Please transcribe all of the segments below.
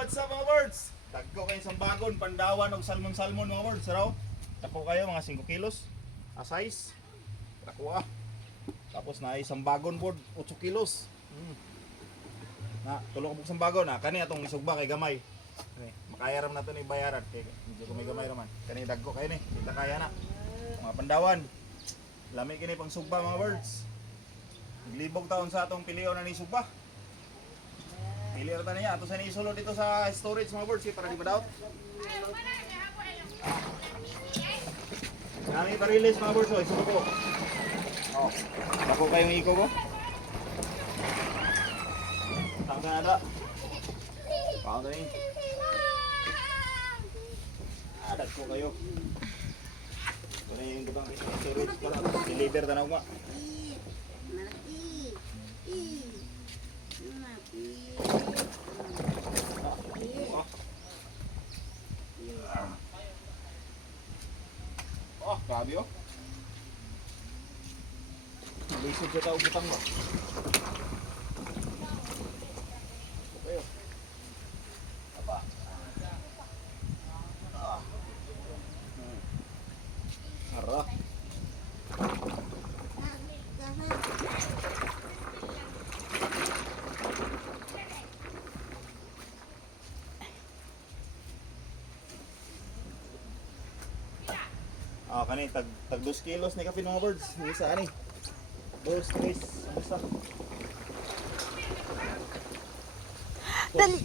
what's up mga birds? Dagko kayo sa bagon, pandawan og salmon-salmon mga birds. Raw. Dako kayo mga 5 kilos. A size. Dako ah. Tapos na isang bagon board 8 kilos. Na tulong ko sa bagon na kani atong isugba kay gamay. Kani makayaram na to ni bayaran kay medyo ko may gamay raman. Kani dagko kayo ni, kita kaya na. Mga pandawan. Lami kini pang sugba mga birds. Naglibog taon sa atong pilion na ni sugba. Pili ra niya ato sa ni isulod dito sa storage mga birds para di ma-doubt. Kami pa-release mga birds, oh, isuko ko. Oh, bako kayong iko ko. Tangka ada. Pao na ni. Ada ko kayo. Kung yung butang storage pala, deliver tanaw ma. Oh, grabe oh. Lisod siya tao butang mo. Okay oh. Apa? Harap. Ah, kani tag 2 kilos ni kapin mga birds. Ni sa ani. 2, 3, isa. Dali.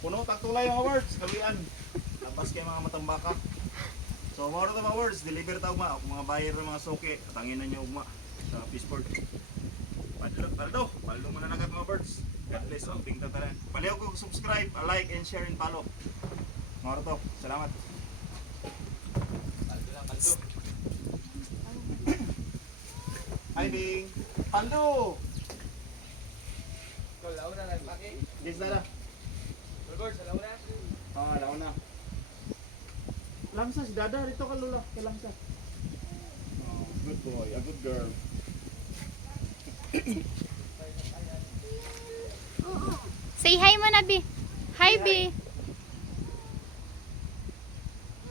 Puno tagtulay mga birds, kawian. Labas kay mga matambaka. So mga ito mga birds, deliver tao ma. Kung mga buyer ng mga suki, tanginan nyo ugma sa fishport. Paldo mo na nagat mga birds. God bless ang ting tataran. Paliw ko subscribe, like and share and follow. Mga ito, salamat. Hi Bing. Paldo. Kau launa na pake. Yes na. Record sa launa. Ah, laon na. Langsa si Dada dito ka lula, kay Langsa. Oh, good boy, a good girl. Say hi mo na, Bi. Hi, Bi.